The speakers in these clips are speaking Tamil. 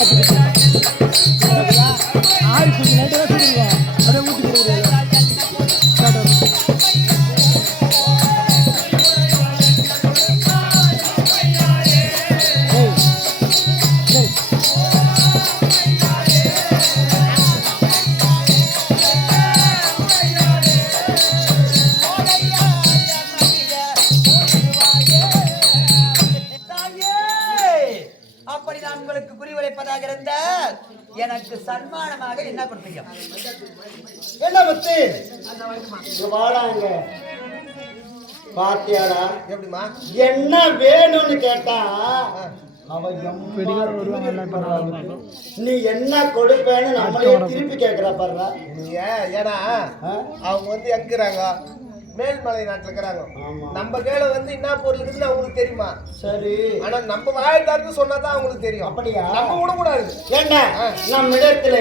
Obrigada. என்ன முத்து இங்க வாடாங்க பாத்தியாடா. எப்படிமா என்ன வேணும்னு கேட்டா நீ என்ன கொடுப்பேன்னு நம்மளே திருப்பி கேக்குறா நீங்க ஏன்னா ஆ? அவங்க வந்து எங்க இருக்கிறாங்க மேல்மலை நாட்டுல இருக்கிறாங்க. நம்ம கையில வந்து என்ன பொருள் இருக்குன்னு அவங்களுக்கு தெரியுமா? சரி. ஆனா நம்ம வாய் திறந்து சொன்னாதான் அவங்களுக்கு தெரியும். அப்படியா? நம்ம விடக்கூடாது. என்ன நம் இடத்துல.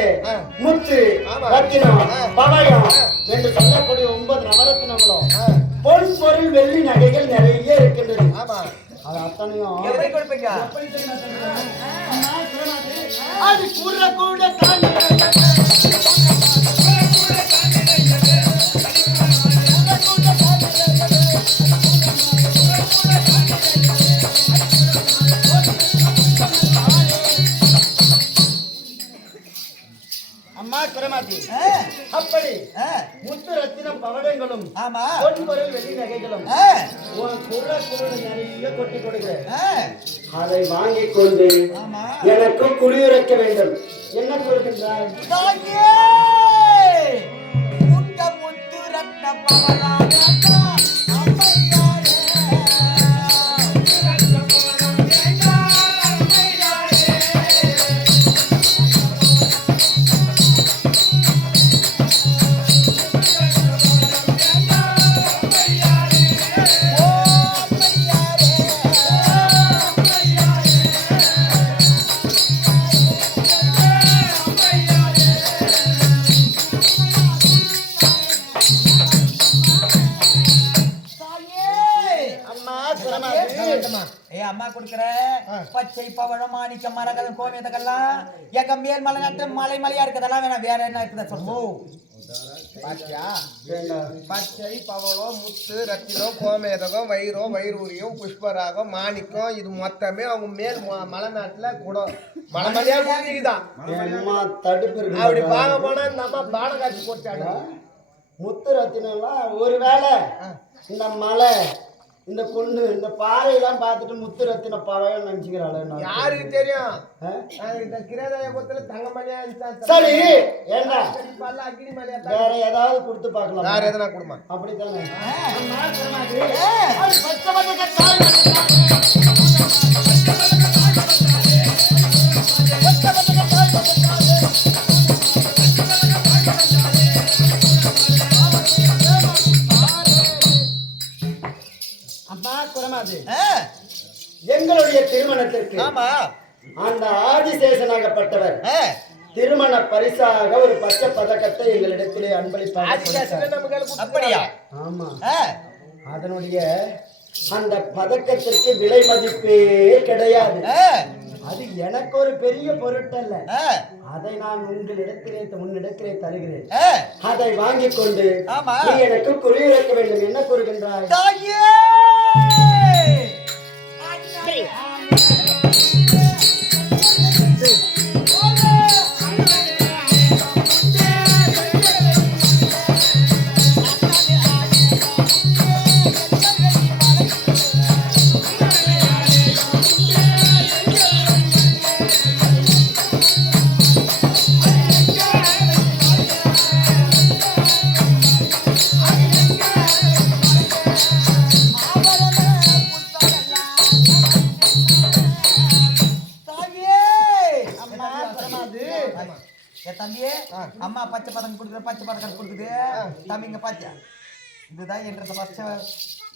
முத்து ஆமா. ரத்தினம். பவயம். என்று சொல்லக்கூடிய ஒன்பது நவரத்னங்களும். பொன் பொருள் வெள்ளி நகைகள் நிறைய இருக்கின்றது. ஆமா. அது அத்தனையும் எப்படி கொடுப்பீங்க அது கூட கூட முத்து ரத்தினம் பவடங்களும் ஆமா. பொன் பொருள் வெள்ளி நகைகளும் குற குருட நிறைய கொட்டி கொடுக்கிறேன். அதை வாங்கிக் கொண்டு எனக்கு குடியுரைக்க வேண்டும். என்ன கூறுகின்றாய்! முத்த ரத்ன பவளாகத்தா, அம்மா கொடுக்குற? பச்சை பவழம் மாணிக்க மரகதம் கோமியதெல்லாம் எங்க மேல் மலை நாட்டு மலை மலையா இருக்கதெல்லாம் வேணாம். வேற என்ன இருக்குதா சொல்லு. பாத்தியா? பச்சை பவளம் முத்து ரத்தினம் கோமேதகம் வைரம் வைரூரியம் புஷ்பராகம் மாணிக்கம் இது மொத்தமே அவங்க மேல் மலைநாட்டுல கூட மலை மலையா குடிக்குதான் அம்மா தடுப்பு இருக்கு அப்படி பார்க்க போனா இந்த அம்மா பாடம் காட்சி போட்டாங்க முத்து ரத்தினம்லாம் ஒருவேளை இந்த மலை இந்த பொண்ணு இந்த பாறையெல்லாம் பார்த்துட்டு முத்து ரத்தின பழையம் நினைச்சுக்கிறாள் யாருக்கு தெரியும் நான் இந்த கிரேதாய கோத்துல தங்க மலையா இருந்துச்சா சரி ஏண்டா வேற ஏதாவது கொடுத்து பார்க்கலாம் வேற எதனா கொடுமா அப்படித்தானே ஆமா. அந்த ஆதிசேஷனாகப்பட்டவர் திருமண பரிசாக ஒரு பச்சை பதக்கத்தை எங்களிடத்திலே அன்பளிப்பாக. அப்படியா? ஆமா. அதனுடைய அந்த பதக்கத்திற்கு விலை மதிப்பே கிடையாது. அது எனக்கு ஒரு பெரிய பொருட்டல்ல. அதை நான் உங்களிடத்திலே உன்னிடத்திலே தருகிறேன். அதை வாங்கிக் கொண்டு. நீ எனக்கு குறியிறக்க வேண்டும். என்ன கூறுகின்றாய்? தாயே! தாயே! கொடுக்குது தம்பிங்க பாத்தியா? இதுதான் என்றது பச்சை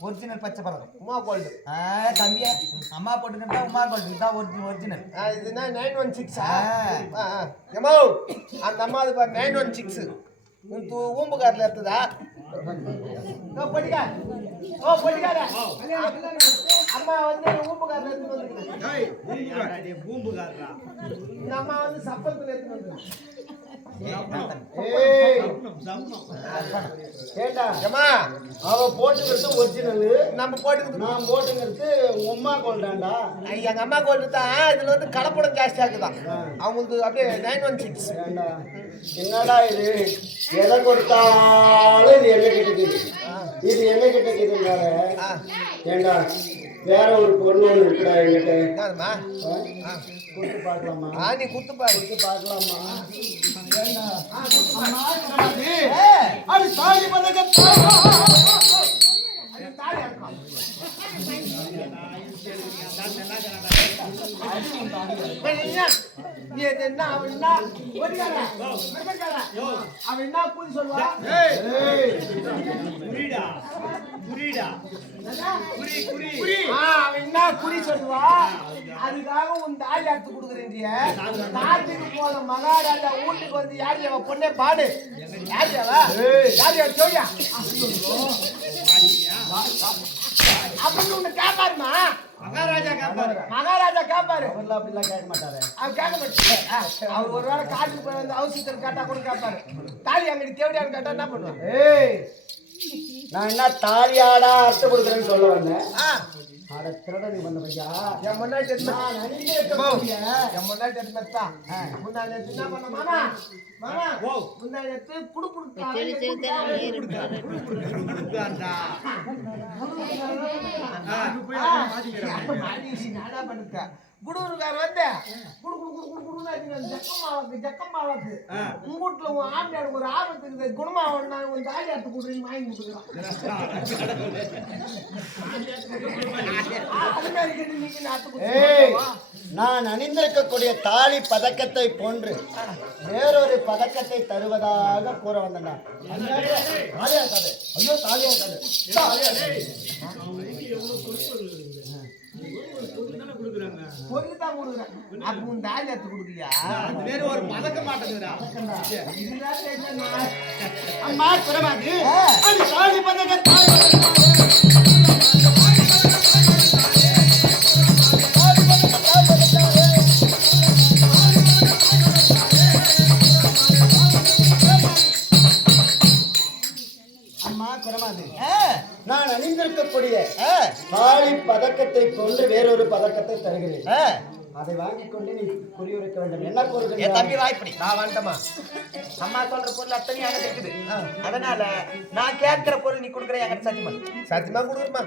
ஒரிஜினல் பச்சை பதக்கம் உமா கோல்டு ஆ தம்பியே அம்மா போட்டுக்கிட்டா உமா கோல்டு இதுதான் ஒரிஜினல் ஒரிஜினல் இதுனா நைன் ஒன் சிக்ஸ் ஆ. எமோ அந்த அம்மா அது பாரு நைன் ஒன் சிக்ஸ் உன் தூ ஊம்புகாரில் எடுத்ததா? ஓ பொடிக்கா ஓ பொடிக்கார அம்மா வந்து ஊம்புக்காரர் எடுத்துட்டு வந்துருக்குது. இந்த அம்மா வந்து சப்பளத்துல எடுத்துட்டு வந்துருக்கு ஏய் கேட்டா ஏம்மா அவ போட்டுக்கிறது ஒரிஜினல் நம்ம போட்டுக்கிட்டு நான் போட்டுங்கிறது உங்க அம்மா கொண்டாண்டா எங்க அம்மா கோல்டு தான். இதுல வந்து கலப்படம் ஜாஸ்தியா இருக்குதான் அவங்களுக்கு அப்படியே நைன் ஒன் சிக்ஸ் ஏண்டா? என்னடா இது? எதை கொடுத்தாலும் இது எங்க கிட்டக்குது? இது எங்க கிட்டக்குதுனால ஏண்டா? வேற ஒரு பொருள் ஒன்று இருக்குடா ஆ? கொடுத்து பார்க்கலாமா? ஆ நீ குத்து பாரு. கொடுத்து பார்க்கலாமா? அது சாதி பதக்க என்ன அவன் என்ன ஓடிக்காரா அவன் என்ன கூலி சொல்லுவா ஆ, அவன் என்ன குறி சொல்லுவா அதுக்காக உன் தாலி அறுத்து கொடுக்குறேன்றிய நாட்டுக்கு போன மகாராஜா வீட்டுக்கு வந்து யாரு அவ பொண்ணே பாடு யாரு அவ யாரு அவ ஜோடியா அப்படின்னு உன்னை கேட்பாருமா மகாராஜா கேட்பாரு மகாராஜா கேட்பாரு அவர்லாம் அப்படிலாம் கேட்க மாட்டாரு. அவர் கேட்க மாட்டாரு. அவர் ஒரு வேளை காட்டுக்கு போய் வந்து அவசியத்தில் கேட்டா கூட கேட்பாரு தாலி அங்கடி தேவடியான்னு கேட்டா என்ன பண்ணுவான் ஏய் நான் என்ன தாலியாடா அர்த்தம் கொடுக்குறேன்னு சொல்ல வந்தேன்? அட திருட நீ வந்த பையா என் முன்னாடி நான் முன்னாடி மெத்தா. முன்னாடி என்ன பண்ண மாமா மாமா முன்னாடி எடுத்து குடு குடு குடுகுருக்கார் வந்து குடு குடு குடு குடு குடுன்னு. ஜக்கம்மாவுக்கு ஜக்கம்மாவுக்கு உங்க வீட்டுல உன் ஆம்பியாருக்கு ஒரு ஆபத்து இருக்குது குணமாவன் நான் உன் தாலி அறுத்து கொடுறேன்னு வாங்கி கொடுக்குறான் நான் அணிந்திருக்கக்கூடிய தாலி பதக்கத்தை போன்று வேறொரு பதக்கத்தை தருவதாக கூற வந்தேன் தாலியா இருக்காது ஐயோ தாலியா இருக்காது பொண்ணு தான் கொடுக்குறேன். அப்ப உன் தாலி அறுத்து கொடுக்கலையா? வேற ஒரு பதக்க மாட்டேங்கிறா. இதுதான் நான். அம்மா குறமாது அது தாலி பதக்க அணிந்திருக்கக்கூடிய தாலி பதக்கத்தை கொண்டு வேறொரு பதக்கத்தை தருகிறேன். அதை வாங்கிக் கொண்டு நீ குறியுரைக்க வேண்டும். என்ன என் கூறுகிறீர்கள் தம்பி வாய்ப்படி நான் வந்துட்டமா அம்மா சொல்ற பொருள் அத்தனையும் அங்க இருக்குது. அதனால நான் கேட்கிற பொருள் நீ கொடுக்குற என்கிட்ட சத்தியம்? சத்தியமா கொடுக்குறமா.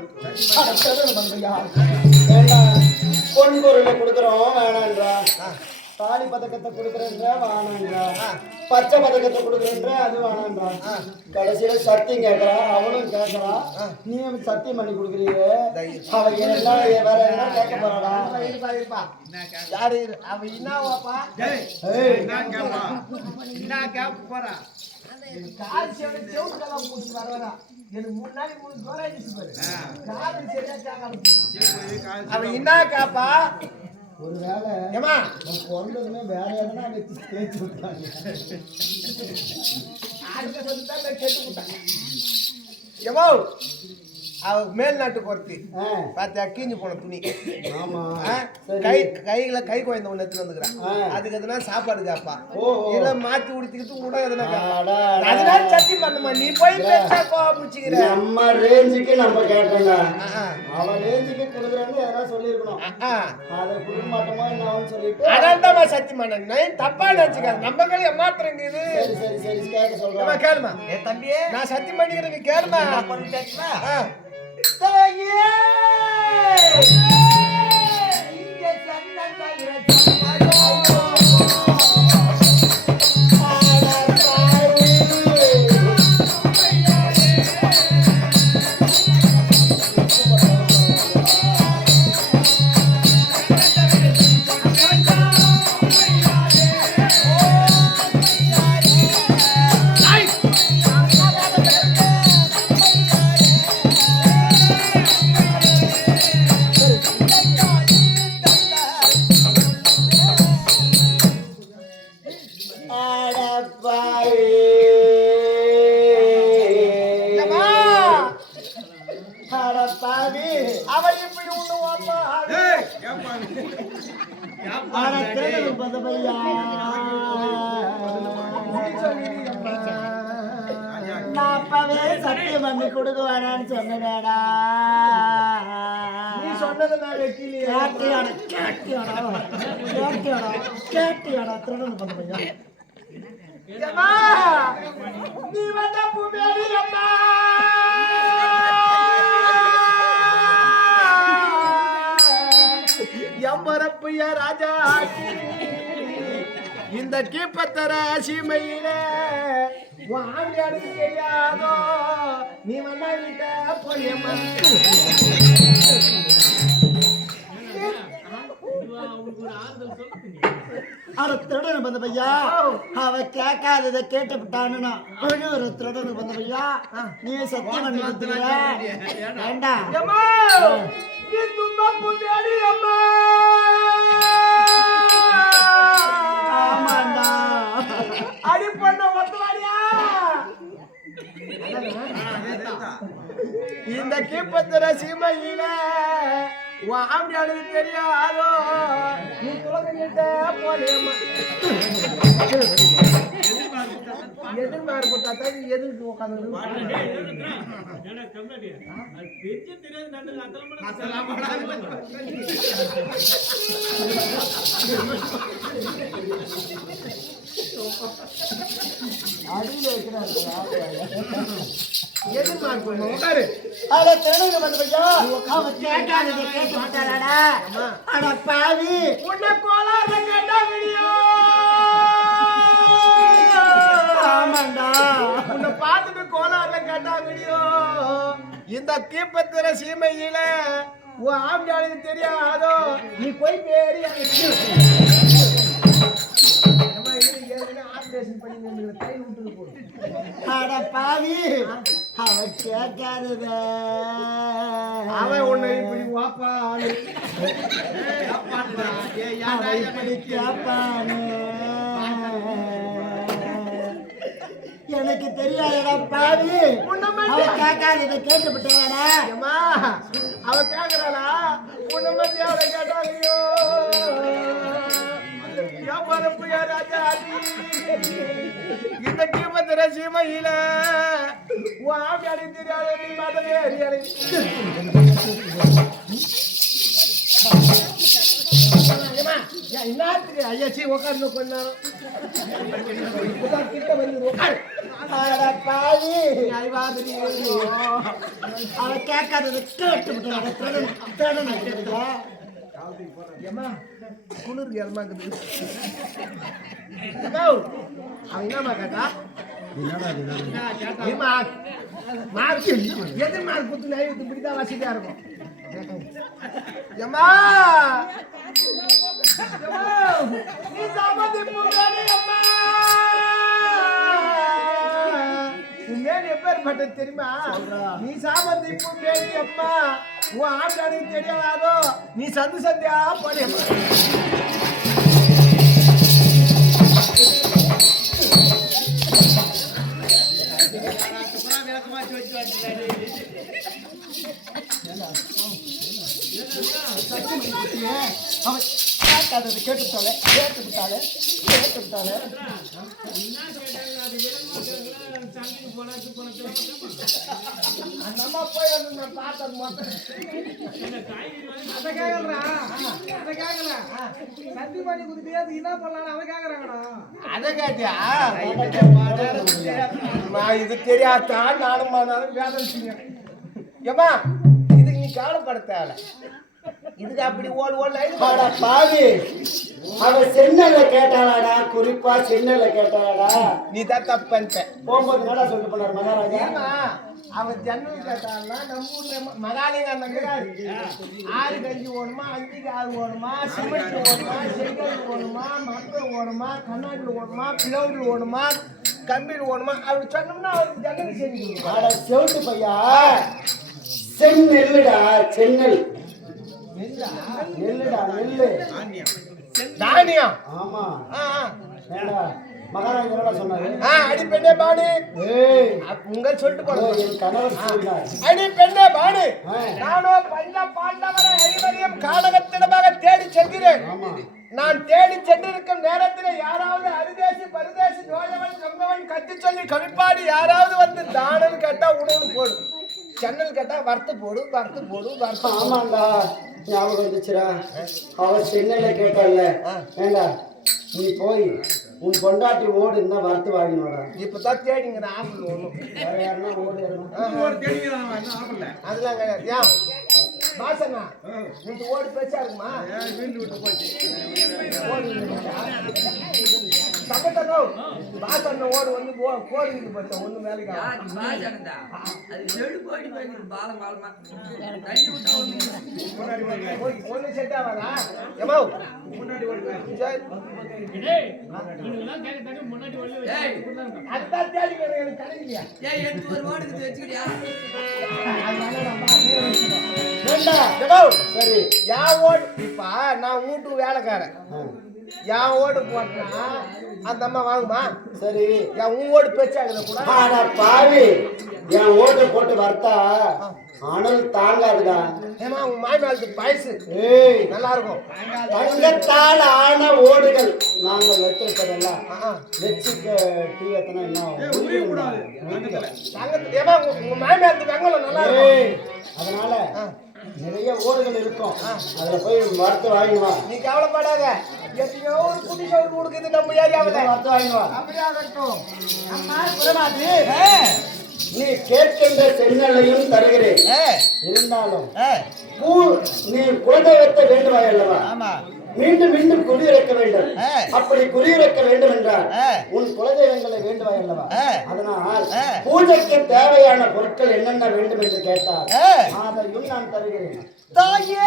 பொன் பொருளை கொடுக்குறோம். வேணான்றா தாலி பதக்கத்தை கொடுக்குறேன்ற வேணான்றா பச்சை பதக்கத்தை கொடுக்குறேன்ற அது வேணான்றா கடைசியில சத்தியம் கேட்கறான். அவனும் கேட்கறான். நீயும் சத்தியம் பண்ணி கொடுக்குறீங்க அவன் என்ன வேற என்ன கேட்க போறாடா யாரு? அவ என்னவாப்பா ஏய், என்ன கேட்க போறா? கால் சேவை செவுக்கெல்லாம் பூசி வர வரா எனக்கு மூணு நாளைக்கு மூணு ஜோரா அடிச்சு பாரு கால் சரியா கேட்காம அவ என்ன கேப்பா? ஒருவேளை ஏமா அவன் பிறந்ததுமே வேற எதனா வச்சு தேய்ச்சி விட்டாங்க அடுத்த சொல்லி தான் நான் கேட்டு விட்டேன் எவோ அவ மேல்நாட்டு பொறுத்து பாத்தியா? கீஞ்சு போன துணி. கை கையில கை குழந்தை ஒண்ணு எடுத்துட்டு வந்துக்கிறான். அதுக்கு எதுனா சாப்பாடு கேப்பா. இல்ல மாத்தி உடுத்திக்கிட்டு கூட எதுனா. அதனால சத்தியம் பண்ணுமா நீ போய் பேச்சா கோபிச்சுக்கிற நம்ம ரேஞ்சுக்கு நம்ம கேட்டோங்க. அவன் ரேஞ்சுக்கு கொடுக்குறேன்னு எதனா சொல்லியிருக்கணும். அதை கொடுக்க மாட்டோமா என்னன்னு சொல்லிட்டு அதான் தான் சத்தியம் பண்ண நான் தப்பா நினைச்சுக்காது? நம்ம கையில மாத்திரங்க இது. சரி சரி சரி. கேட்க ஏம்மா, சொல்றேன் கேளுமா என் தம்பியே. நான் சத்தியம் பண்ணிக்கிறேன் நீ கேளுமா நான் நான் அப்பவே சத்தியம் பண்ணி கொடுக்க வேணாம்னு சொன்னேடா கேட்டியாடா கேட்டியாடா கேட்டியாடா கேட்டியாடா திருடன் நீ வந்த பூமியாடி அம்மா எம்பரப்பைய ராஜா இந்த கீப்பத்தர சீமையில வாங்கியாடு தெரியாதோ நீ வந்தா அட திருடன் பையா. அவ கேட்காததை கேட்டு விட்டான்னு ஒரு திருடன் பண்ண பையா. நீ சத்தியம் பண்ணி வேண்டாம் இந்த கீப்பத்திர சீமையில வாமியானது தெரியாதோ? நீ துலகிட்ட போலேமா எதிர்மாறு தாத்தா நீ உட்காந்து அடியில வைக்கிறாரு எதிர்மாறு உட்காரு. அட திருடன் பண்ண பையா. அவ கேட்காததை கேட்டு விட்டாளாடா அட பாவி. உன்னை கோளாறு கேட்டா ஆமாண்டா. உன்னை பார்த்துட்டு கோலாறுல கேட்டா விடியோ. இந்த கீப்பத்திர சீமையில உன் ஆம்பியாளுக்கு தெரியாதோ நீ போய் பேரி பாவி அவ கேட்காதத. அவன் உன்னை இப்படி வாப்பா அவ இப்படி கேட்பானே. எனக்கு தெரியாதடா பாவி. அவ கேட்காதத கேட்டு விட்டாடா ஏம்மா அவ கேக்குறாளா? உன்னை பத்தி அவளை கேட்டாலையோ இந்த கீபத்திர சீமையில உன் ஆம்பியாடி தெரியாத நீ மதமே அறியாடி என்ன ஐயா சீ உட்காந்து கொஞ்ச நேரம் இப்பதான் கிட்ட வந்து அவ கேட்டு குளிர் இறமாக்குது அவன் கேட்டா மார்க் எது மார்க் குத்து நைவத்து இப்படிதான் வசதியா இருக்கும் நீ சாமந்தி பூங்காடி அம்மா எப்பேற்பட்டது தெரியுமா நீ சாமந்தி பூங்கேடி அம்மா உன் ஆண்டானுக்கு தெரியாதோ நீ சந்து சந்தியா கேட்காதத கேட்டு விட்டாளே கேட்டு விட்டாளே கேட்டு விட்டாளே அந்த அம்மா போய் வந்து நான் பார்த்தது அதை கேட்கலடா அதை கேட்கல சத்தி பண்ணி குதிட்டு என்ன பண்ணலாம்னு அதை கேட்கறாங்கடா அதை கேட்டியா? நான் இது தெரியாதா? நானும் வேதம் செய்யணும் ஏம்மா இதுக்கு நீ கவலைப்பட தேவை இதுக்கு அப்படி ஓடு ஓடு அட பாவி. அவ சென்னல கேட்டாளாடா குறிப்பா சென்னல கேட்டாளாடா. நீ தான் தப்பு பண்ணிட்ட போகும்போது என்னடா சொல்லிட்டு போனார் மகாராஜா? அவன் ஜன்னல் கேட்டான்னா நம்ம ஊர்ல மகாலிங்க அந்த ஆறு கஞ்சி ஓடுமா அஞ்சுக்கு ஆறு ஓடுமா சிமெண்ட் ஓடுமா செங்கல் ஓடுமா மரத்தில் ஓடுமா கண்ணாடியில் ஓடுமா பிளவுடில் ஓடுமா கம்பியில் ஓடுமா அப்படி சொன்னோம்னா அவருக்கு ஜன்னல் செஞ்சு செவிட்டு பையா. செந்நெல்லுடா சென்னல் நெல்லுடா நெல்லு தானியம். ஆமா. ஆ, ஆ. ஏண்டா மகாராஜா சொன்னாரு? அடி பெண்ணே பாடு. ஏய். உங்க சொல்லிட்டு சொன்னார் அடி பெண்ணே பாடு. நானோ பஞ்ச பாண்டவரை ஐவரையும் கானகத்திடமாக தேடி செல்கிறேன். ஆமா. நான் தேடி சென்றிருக்கும் நேரத்தில் யாராவது அரிதேசி பரிதேசி நோயவன் நம்பவன் கத்தி சொல்லி கவிப்பாடி யாராவது வந்து தானல் கேட்டா உணவு போடு சென்னல் கேட்டா வறுத்து போடு வறுத்து போடு வறுத்து. ஆமாண்டா. ஞாபகம் வந்துச்சுடா. அவ சென்னையில கேட்டால ஏண்டா நீ போய் உன் பொண்டாட்டி ஓடு இருந்தா வறுத்து வாங்கினோடா இப்பதான் தேடிங்கிற ஆப்பிள் ஒண்ணும் வேற யாருன்னா ஓடு அதெல்லாம் கிடையாது ஏன் இந்த ஓடு பேச்சா இருக்குமா? வீண்டு விட்டு போச்சு. சகத்தனோ மாசண்ண ஓடு வந்து போ- கோடிக்கிட்டு போச்சா ஒண்ணு. பாஜகண்டா. அது போயிட்டு போயிருக்கு பாலம் ஒண்ணு செட் சரி. ஏய் எனக்கு கிடைக்கலையா? ஏய் எடுத்து ஒரு மாட்டுக்கு வச்சுக்கிட்டியா சரி என் ஓடு. இப்ப நான் வீட்டு வேலைக்காரன். என் ஓடு போட்டா அந்த அம்மா வாங்குமா? சரி. என் உன் ஓடு பேச்சாகுது கூட. ஆனா பாவி. என் ஓட்டை போட்டு வர்த்தா? அனல் தாங்காதுடா. ஏமா உன் மாமியாருக்கு பாயசு. ஏய். நல்லா இருக்கும் தங்கத்தால் ஆன ஓடுகள். நாங்கள் வச்சிருப்பதெல்லாம். வச்சுக்க டீ எத்தனை என்ன? தங்கத்து ஏமா உங்க உங்க மாமியாருக்கு வெங்கலம் நல்லா இருக்கும் அதனால நிறைய ஓடுகள் இருக்கும். அதுல போய் வறுத்து வாங்கி வா நீ கவலைப்படாத. எத்தனையோ ஒரு புது கொடுக்குது நம்ம ஏரியாவில். வறுத்து வாங்கி வா. அப்படியே ஆகட்டும். அம்மா குலமாதி. நீ கேட்கின்ற செங்கலையும் தருகிறேன். இருந்தாலும் பூ நீ குழந்தை வைத்த வேண்டுவாய் அல்லவா? ஆமா. மீண்டும் மீண்டும் குடியிறக்க வேண்டும். அப்படி குடியிறக்க வேண்டும் என்றால். உன் குலதெய்வங்களை வேண்டுவாய் அல்லவா. அதனால். பூஜைக்கு தேவையான பொருட்கள் என்னென்ன வேண்டும் என்று கேட்டால் ஆ. அதையும் நான் தருகிறேன். தாயே.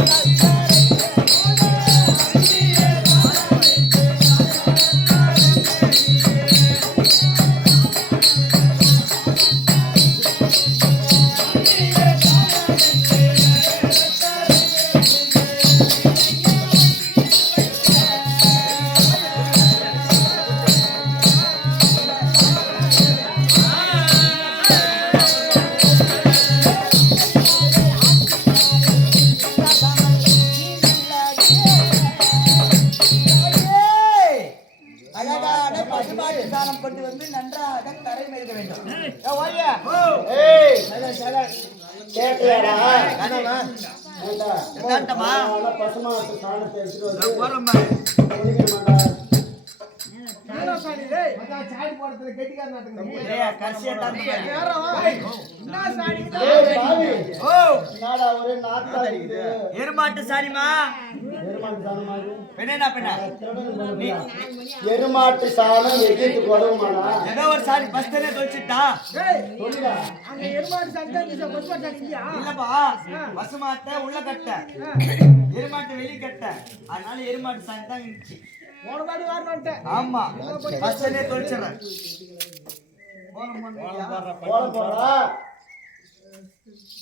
எருமாட்டு சாணிமா எருமாட்டு சாணமா எருமாட்டு சாணம் எகித்து உதவுமாடா ஏதோ ஒரு சாணி பஸ் தானே தொலைச்சிட்டா. சொல்லுடா. அங்க எருமாடு சண்டை இந்த பசு மாட்டு இல்லையா? இல்லப்பா. பசுமாட்டை உள்ள கட்ட. எருமாட்டு வெளி கட்ட. அதனால எருமாட்டு சாணி தான் இருந்துச்சு. ஆமா. பஸ் தானே தொலைச்சிடுறேன். போன போட போடா